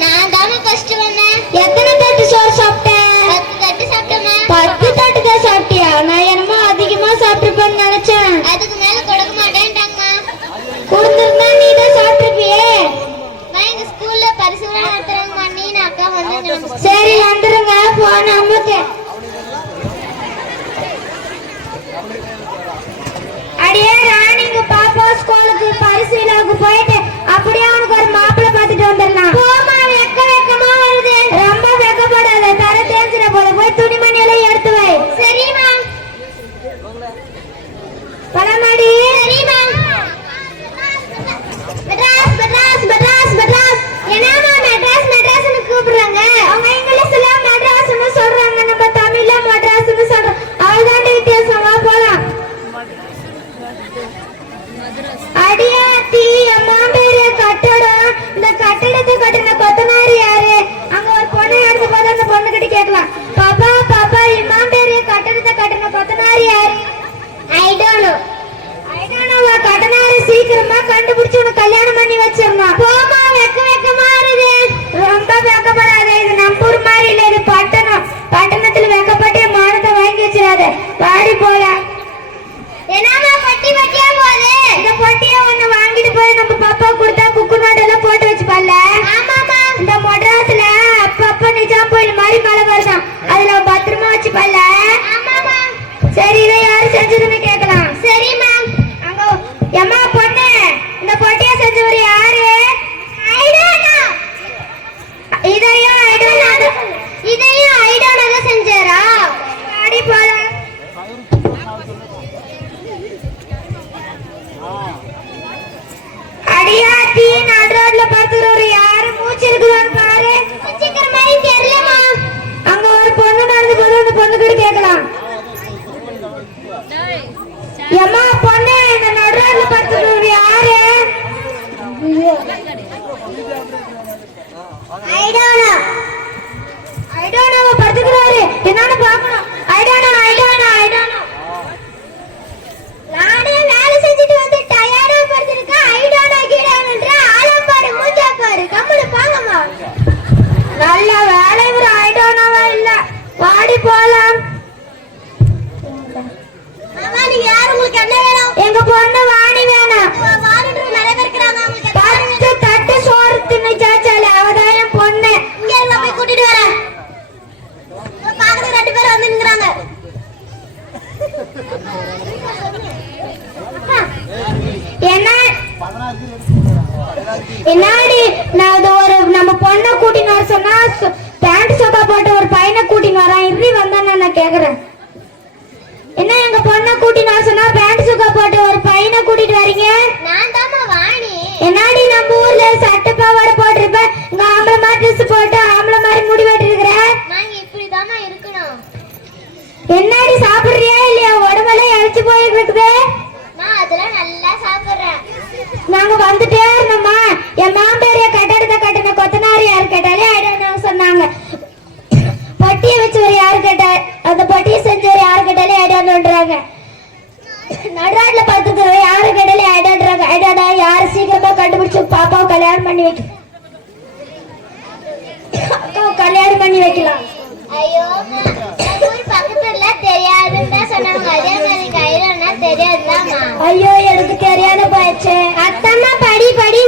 நான் தாமா ஃபர்ஸ்ட் வந்தேன். எத்தனை தட்டு சோறு சாப்பிட்ட பத்து தட்டு சாப்பிட்டேம்மா. பத்து தட்டு தான் சாப்பிட்டியா? நான் என்னமோ அதிகமா சாப்பிட்டுருப்பேன்னு நினைச்சேன். அதுக்கு மேல கொடுக்க மாட்டேன்ட்டாங்கம்மா. கொடுத்துருந்தா நீ தான் சாப்பிட்டுருப்பியே. நான் எங்க ஸ்கூல்ல பரிசு விழா நடத்துறாங்கம்மா. நீ நான் அக்கா வந்து சரி வந்துருங்க. போன அம்முக்கு அடியே ராணிங்க பாப்பா ஸ்கூலுக்கு பரிசு விழாவுக்கு போயிட்டு கொத்தனார் யார்? I don't know I don't know கட்டனாரு சீக்கிரமா கண்டுபிடிச்சு உனக்கு கல்யாணம் பண்ணி வச்சிரணும் போமா வெக்க வெக்கமா இருக்கு ரொம்ப வெக்கப்படாத இது நம்ம ஊர் மாதிரி இல்ல இது பட்டணம். பட்டணத்துல வெக்கப்பட்டே மானத்தை வாங்கி வச்சிடாத. பாடி போலாம் என்னம்மா பட்டி பட்டியா போகுது இந்த பொட்டியை ஒண்ணு வாங்கிட்டு போய் நம்ம பாப்பா கொடுத்தா குக்கு நோட் எல்லாம் போட்டு வச்சுப்பால ஆமாம்மா இந்த மொட்ராஸ்ல அப்பப்ப நிஜாம் கோயில் மாதிரி மழை வருதாம் அதுல பத்திரமா வச்சுப்பால ஆமாம்மா சரி இதை யாரு செஞ்சதுன்னு கேட்கலாம் சரிம்மா அங்க எம்மா பொண்ணு இந்த பொட்டியை செஞ்சவர் யாரு ஐடானா இதையும் ஐடோனா இதையும் ஐடானா தான் செஞ்சாரா அடி போலாம் அடியாத்தி நடுரோட்ல பாத்துறவர் யாரு மூச்சு இருக்குதான்னு பாரு. அங்க ஒரு பொண்ணு நடந்து போது அந்த பொண்ணு கிட்ட கேட்கலாம். எம்மா பொண்ணு இந்த யாரு? ஐடானா. ஐடானாவை படுத்துக்கிறாரு. என்னன்னு பாக்கணும் ஐடானா ஐடானா நானே வேலை செஞ்சுட்டு வந்து டயர்டா படுத்திருக்க ஐடானா கீடானுன்ற ஆளம் பாரு மூஞ்சா பாரு கம்முனு பாங்கம்மா நல்ல வேலை ஒரு ஐடானாவா இல்ல வாடி போலாம். எங்க பொண்ணு வாணி வேணாம்? பத்து தட்டு சோறு தின்னு சாச்சால அவதான் என் பொண்ணு. இங்க இருங்க போய் கூட்டிட்டு வரேன். பாக்குறது ரெண்டு பேரும் வந்து நிக்கிறாங்க. என்ன? என்னாடி நான் ஒரு நம்ம பொண்ணை கூட்டின்னு வர சொன்னா பேண்ட் சொக்கா போட்டு ஒரு பையனை கூட்டின்னு வரான் இப்படி வந்தா நான் கேக்குறேன் என்ன எங்க பொண்ணை கூட்டின்னு வர சொன்னா பேண்ட் சொக்கா போட்டு ஒரு பையனை வரீங்க நான் தாமா வாணி என்னாடி நம்ம ஊர்ல சட்டை பாவாடை போட்டிருப்ப? இங்க ஆம்பளை மாதிரி ட்ரெஸ் போட்டு ஆம்பளை மாதிரி முடி வெட்டிருக்கிற? நாங்க இப்படிதாம்மா இருக்கணும். என்னாடி சாப்பிடுறியா இல்லையா? உடம்பெல்லாம் இழைச்சு போயிருக்குது நான் அதெல்லாம் நல்லா சாப்பிடுறேன். நாங்க வந்துட்டே இருந்தோமா என் மாம்பேரிய கட்டடத்தை கட்டின கொத்தனார் யாரு கேட்டாலே ஐடியா சொன்னாங்க. பொட்டியை வச்சவர் யாரு கேட்டா அந்த பொட்டியை செஞ்சவர் யாரு கேட்டாலே ஐடியான்றாங்க நடுராட்ல பார்த்துக்கிற யாரு கேட்டாலே ஐடியாடா யாரு சீக்கிரமா கண்டுபிடிச்சு பாப்பாவை கல்யாணம் பண்ணி வைக்க? அக்காவை கல்யாணம் பண்ணி வைக்கலாம். ஐயோ பக்கத்துல தெரியாதுன்னு தான் சொன்னாங்க. அதே மாதிரி கையிலன்னா ஐயோ எனக்கு தெரியாத போயிடுச்சு. அத்தம்மா படி படி